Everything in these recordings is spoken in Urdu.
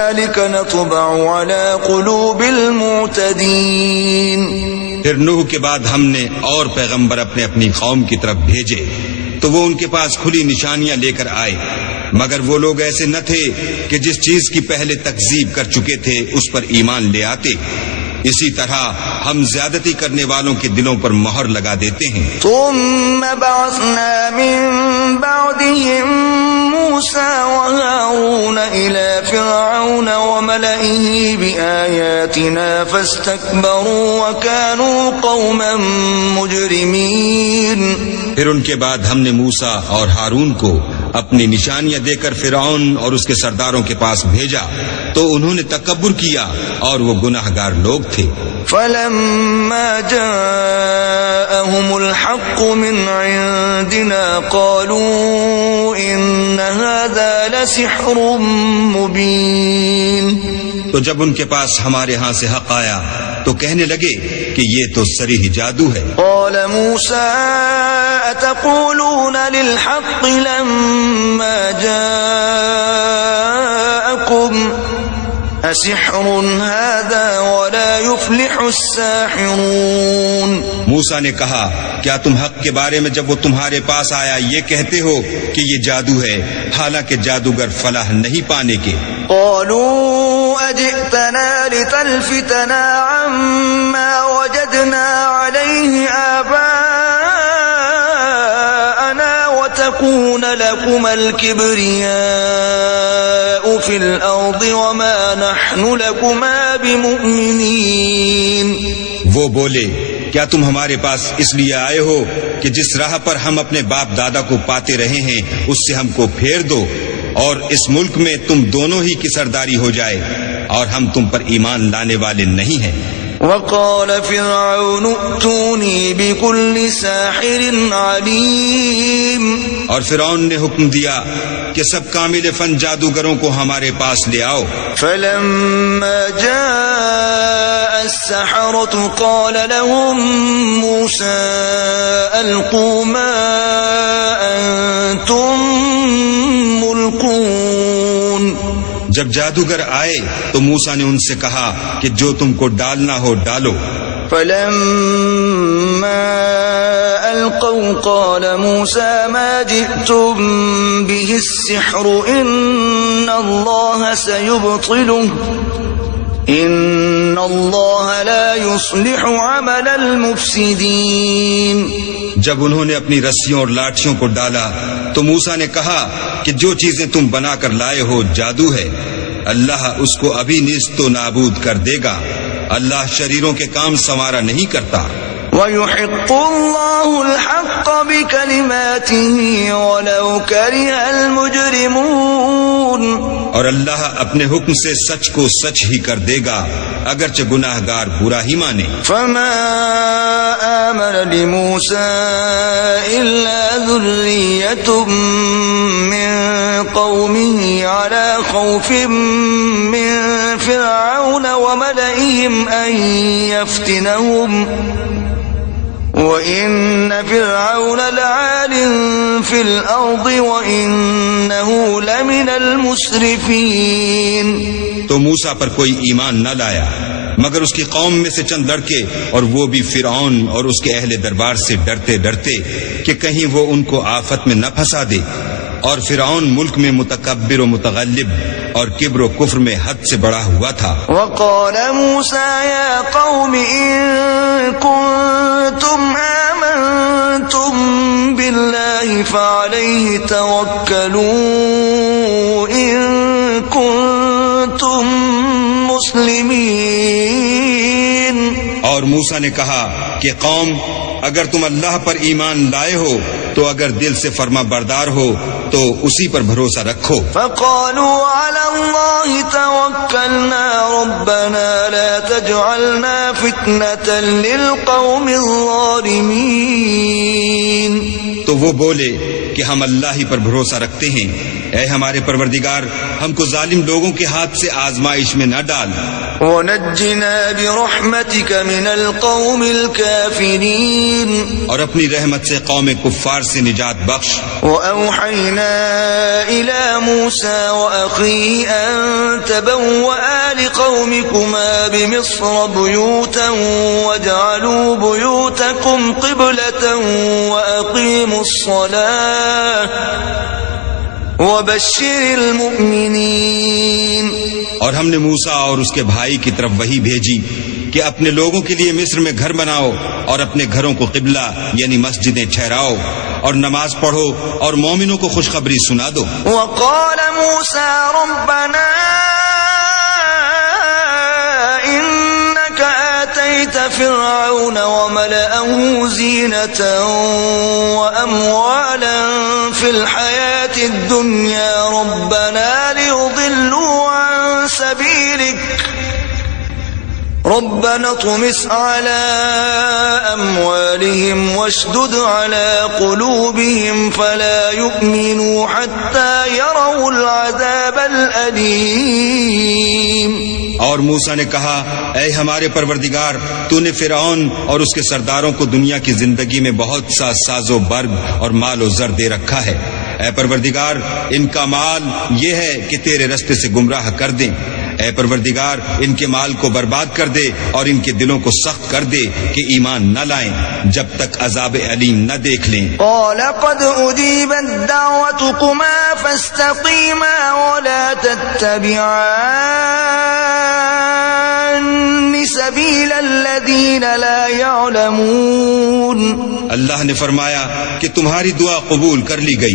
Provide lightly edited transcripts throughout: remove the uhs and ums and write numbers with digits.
ذلك نطبع على قلوب المعتدين۔ پھر نوح کے بعد ہم نے اور پیغمبر اپنے اپنی قوم کی طرف بھیجے تو وہ ان کے پاس کھلی نشانیاں لے کر آئے، مگر وہ لوگ ایسے نہ تھے کہ جس چیز کی پہلے تکذیب کر چکے تھے اس پر ایمان لے آتے۔ اسی طرح ہم زیادتی کرنے والوں کے دلوں پر مہر لگا دیتے ہیں۔ ثم بعثنا من بعدهم موسى وهارون إلى فرعون وملئه بآياتنا فاستكبروا وكانوا قوما مجرمين۔ پھر ان کے بعد ہم نے موسیٰ اور ہارون کو اپنی نشانیاں دے کر فرعون اور اس کے سرداروں کے پاس بھیجا تو انہوں نے تکبر کیا اور وہ گناہگار لوگ تھے۔ فلما جاءهم الحق من عندنا قالوا إن هذا لسحر مبين۔ تو جب ان کے پاس ہمارے ہاں سے حق آیا تو کہنے لگے کہ یہ تو صریح جادو ہے۔ قال موسى أتقولون للحق لما جاءكم أسحر هذا ولا يفلح الساحرون۔ موسیٰ نے کہا کیا تم حق کے بارے میں جب وہ تمہارے پاس آیا یہ کہتے ہو کہ یہ جادو ہے، حالانکہ جادوگر فلاح نہیں پانے کے۔ قالوا أجئتنا لتلفتنا عما وجدنا عليه آباءنا وتكون لكما الكبرياء في الأرض وما نحن لكما بمؤمنين۔ وہ بولے کیا تم ہمارے پاس اس لیے آئے ہو کہ جس راہ پر ہم اپنے باپ دادا کو پاتے رہے ہیں اس سے ہم کو پھیر دو اور اس ملک میں تم دونوں ہی کی سرداری ہو جائے، اور ہم تم پر ایمان لانے والے نہیں ہیں۔ وقال فرعون ائتوني بكل ساحر عليم۔ اور فرعون نے حکم دیا کہ سب کامل فن جادوگروں کو ہمارے پاس لے آؤ۔ فلما جاء السحرة قال لهم موسى ألقوا ما أنتم ملقون۔ جب جادوگر آئے تو موسیٰ نے ان سے کہا کہ جو تم کو ڈالنا ہو ڈالو۔ فلما ألقوا قال موسى ما جئتم به السحر إن الله سيبطله إن الله لا يصلح عمل المفسدين۔ جب انہوں نے اپنی رسیوں اور لاٹھیوں کو ڈالا تو موسیٰ نے کہا کہ جو چیزیں تم بنا کر لائے ہو جادو ہے، اللہ اس کو ابھی نیست و نابود کر دے گا، اللہ شریروں کے کام سنوارا نہیں کرتا۔ وَيُحِقُّ اللَّهُ الْحَقَّ بِكَلِمَاتِهِ وَلَوْ كَرِهَ الْمُجْرِمُونَ۔ اور اللہ اپنے حکم سے سچ کو سچ ہی کر دے گا اگرچہ گناہگار برا ہی مانے۔ فما آمن لموسى إلا ذرية من قومه على خوف من فرعون وملئهم أن يفتنهم وَإِنَّ فِرْعَوْنَ لَعَالٍ فِي الْأَرْضِ وَإِنَّهُ لَمِنَ الْمُسْرِفِينَ۔ تو موسیٰ پر کوئی ایمان نہ لایا مگر اس کی قوم میں سے چند لڑکے، اور وہ بھی فرعون اور اس کے اہل دربار سے ڈرتے ڈرتے کہ کہیں وہ ان کو آفت میں نہ پھنسا دے، اور فرعون ملک میں متکبر و متغلب اور کبر و کفر میں حد سے بڑا ہوا تھا۔ وقال موسى يا قوم إن كنتم آمنتم بالله فعليه توكلوا إن كنتم مسلمين۔ اور موسیٰ نے کہا کہ قوم اگر تم اللہ پر ایمان لائے ہو تو اگر دل سے فرما بردار ہو تو اسی پر بھروسہ رکھو۔ فقالوا على الله توكلنا ربنا لا تجعلنا فتنة للقوم الظالمين۔ تو وہ بولے کہ ہم اللہ ہی پر بھروسہ رکھتے ہیں، اے ہمارے پروردگار ہم کو ظالم لوگوں کے ہاتھ سے آزمائش میں نہ ڈال، ونجنا برحمتك من القوم الكافرين، اور اپنی رحمت سے قوم کفار سے نجات بخش۔ وأوحينا إلى موسى وأخيه أن تبوأ لقومكما بمصر بيوتا واجعلوا بيوتكم قبلة وأقيموا الصلاة وبشر المؤمنين۔ اور ہم نے موسیٰ اور اس کے بھائی کی طرف وحی بھیجی کہ اپنے لوگوں کے لیے مصر میں گھر بناؤ اور اپنے گھروں کو قبلہ یعنی مسجدیں ٹھہراؤ اور نماز پڑھو اور مومنوں کو خوشخبری سنا دو۔ وقال موسى ربنا إنك آتيت فرعون وملأه زينة وأموالا في الحياة الدنيا ربنا ليضلوا عن سبيلك ربنا اطمس على أموالهم واشدد على قلوبهم فلا يؤمنوا حتى يروا العذاب الأليم۔ اور موسیٰ نے کہا اے ہمارے پروردگار تو نے فرعون اور اس کے سرداروں کو دنیا کی زندگی میں بہت سا ساز و برگ اور مال و زر دے رکھا ہے، اے پروردگار ان کا مال یہ ہے کہ تیرے رستے سے گمراہ کر دیں، اے پروردگار ان کے مال کو برباد کر دے اور ان کے دلوں کو سخت کر دے کہ ایمان نہ لائیں جب تک عذاب علیم نہ دیکھ لیں۔ قال قد أجيبت دعوتكما فاستقيما ولا تتبعان سبيل الذين لا يعلمون۔ اللہ نے فرمایا کہ تمہاری دعا قبول کر لی گئی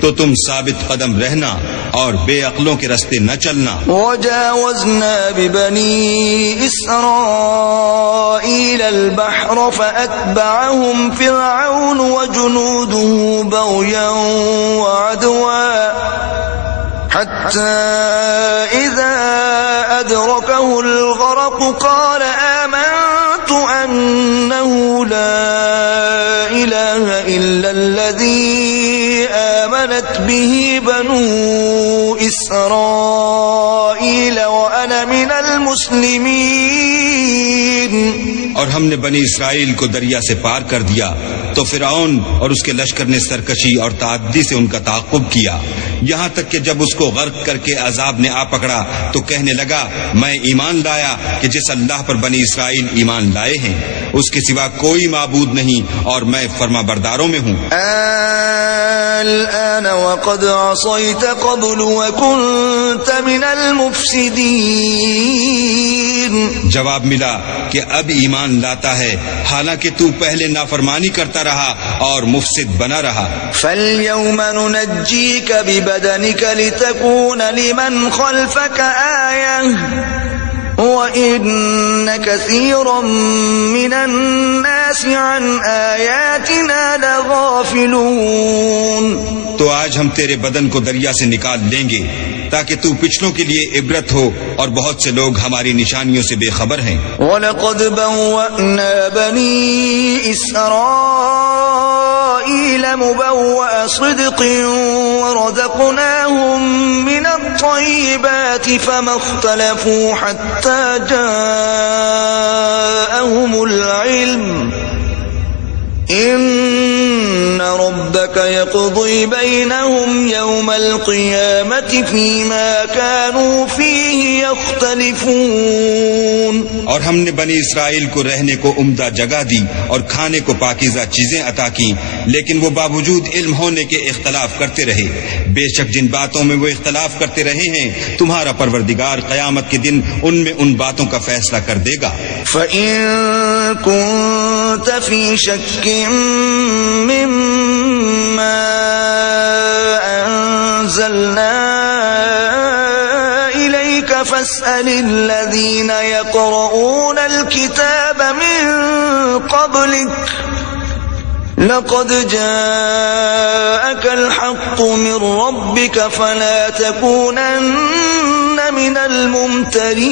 تو تم ثابت قدم رہنا اور بے عقلوں کے راستے نہ چلنا۔ وجاوزنا ببني إسرائيل البحر فأتبعهم فرعون وجنوده بغيا وعدوا حتى إذا أدركه الغرق قال آمنت أنه لا إله إلا الذي آمنت به بنو إسرائيل وأنا من المسلمين۔ اور ہم نے بنی اسرائیل کو دریا سے پار کر دیا تو فرعون اور اس کے لشکر نے سرکشی اور تعدی سے ان کا تعاقب کیا، یہاں تک کہ جب اس کو غرق کر کے عذاب نے آ پکڑا تو کہنے لگا میں ایمان لایا کہ جس اللہ پر بنی اسرائیل ایمان لائے ہیں اس کے سوا کوئی معبود نہیں اور میں فرما برداروں میں ہوں۔ الآن وقد عصيت قبل وكنت من المفسدين۔ جواب ملا کہ اب ایمان لاتا ہے حالانکہ تو پہلے نافرمانی کرتا رہا اور مفسد بنا رہا۔ فاليوم ننجيك ببدنك لتكون لمن خلفك آية وإن كثيرا من الناس عن آياتنا لغافلون۔ تو آج ہم تیرے بدن کو دریا سے نکال لیں گے تاکہ تو پچھلوں کے لیے عبرت ہو اور بہت سے لوگ ہماری نشانیوں سے بے خبر ہیں۔ وَلَقَدْ بَوَّأْنَا بَنِي إِسْرَائِيلَ مُبَوَّأَ صِدْقٍ وَرَزَقْنَاهُمْ مِنَ الطَّيِّبَاتِ فَمَا اخْتَلَفُوا حَتَّى جَاءَهُمُ الْعِلْمُ إِنَّ رَبَّكَ يَقْضِي بَيْنَهُمْ يَوْمَ الْقِيَامَةِ فِيمَا كَانُوا فِيهِ يَخْتَلِفُونَ۔ اور ہم نے بنی اسرائیل کو رہنے کو عمدہ جگہ دی اور کھانے کو پاکیزہ چیزیں عطا کی، لیکن وہ باوجود علم ہونے کے اختلاف کرتے رہے۔ بے شک جن باتوں میں وہ اختلاف کرتے رہے ہیں تمہارا پروردگار قیامت کے دن ان میں ان باتوں کا فیصلہ کر دے گا۔ فَإِن كُنتَ فِي شَكٍّ مِّمَّا أَنزَلْنَا إِلَيْكَ فَاسْأَلِ الَّذِينَ يَقْرَؤُونَ الْكِتَابَ مِن قَبْلِكَ لَقَدْ جَاءَكَ الْحَقُّ مِن رَّبِّكَ فَلَا تَكُونَنَّ مِنَ الْمُمْتَرِينَ۔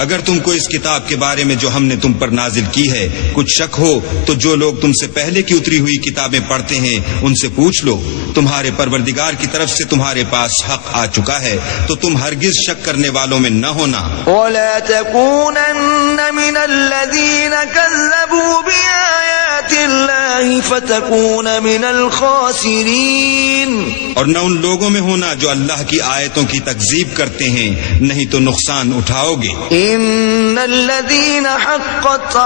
اگر تم کو اس کتاب کے بارے میں جو ہم نے تم پر نازل کی ہے کچھ شک ہو تو جو لوگ تم سے پہلے کی اتری ہوئی کتابیں پڑھتے ہیں ان سے پوچھ لو، تمہارے پروردگار کی طرف سے تمہارے پاس حق آ چکا ہے، تو تم ہرگز شک کرنے والوں میں نہ ہونا۔ ولا تكونن من الذين كذبوا بآيات الله فتكون من الخاسرين، اور نہ ان لوگوں میں ہونا جو اللہ کی آیتوں کی تکذیب کرتے ہیں، نہیں تو نقصان اٹھاؤ گے۔ ان الذين حقت